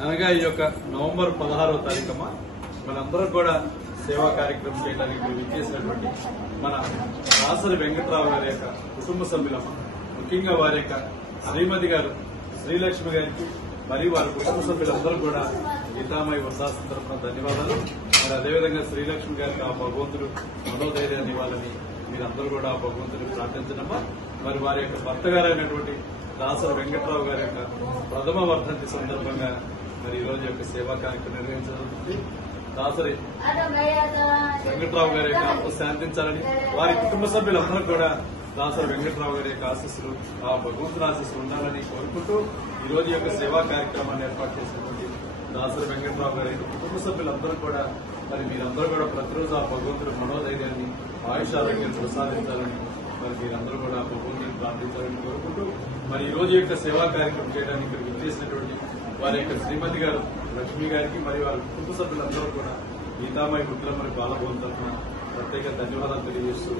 అనగా ఈ యొక్క నవంబర్ 16వ తారీఖున మనందరం కూడా సేవా కార్యక్రమం చేయడానికి విచ్చేసినటువంటి మన దాసరి వెంకట్రావు గారి యొక్క కుటుంబ సభ్యులమ్మ, ముఖ్యంగా వారి యొక్క శ్రీమతి గారు శ్రీలక్ష్మి గారికి మరియు వారి కుటుంబ సభ్యులందరూ కూడా గీతామయ వృద్ధాశ్రమం తరఫున ధన్యవాదాలు. మరి అదేవిధంగా శ్రీలక్ష్మి గారికి ఆ భగవంతుడు మనోధైర్యాన్ని ఇవ్వాలని మీరందరూ కూడా ఆ భగవంతుని ప్రార్థించడమ్మా. మరి వారి యొక్క భర్త గారైనటువంటి దాసరి వెంకట్రావు గారి యొక్క ప్రథమ వర్ధంతి సందర్భంగా మరి ఈ రోజు యొక్క సేవా కార్యక్రమం నిర్వహించబడుతుంది. దాసరి వెంకట్రావు గారి యొక్క ఆత్మ శాంతించాలని వారి కుటుంబ సభ్యులందరూ కూడా దాసరి వెంకట్రావు గారి యొక్క ఆశీస్సులు, ఆ భగవంతుని ఆశీస్సులు ఉండాలని కోరుకుంటూ ఈ రోజు యొక్క సేవా కార్యక్రమాన్ని ఏర్పాటు చేసినటువంటి దాసరి వెంకట్రావు గారి కుటుంబ సభ్యులందరూ కూడా మరి మీరందరూ కూడా ప్రతిరోజు ఆ భగవంతుడి మనోధైర్యాన్ని, ఆయుష్ ఆరోగ్యాన్ని ప్రసాదించాలని మరి మీరందరూ కూడా ఆ భగవంతుని ప్రార్థించాలని కోరుకుంటూ మరి ఈ రోజు యొక్క సేవా కార్యక్రమం చేయడానికి ఇక్కడ విచ్చేసినటువంటి వారి యొక్క శ్రీమతి గారు లక్ష్మి గారికి మరియు వారి కుటుంబ సభ్యులందరూ కూడా గీతామయ పుత్ర మరి బాలభవన్ తరఫున ప్రత్యేక ధన్యవాదాలు తెలియజేస్తూ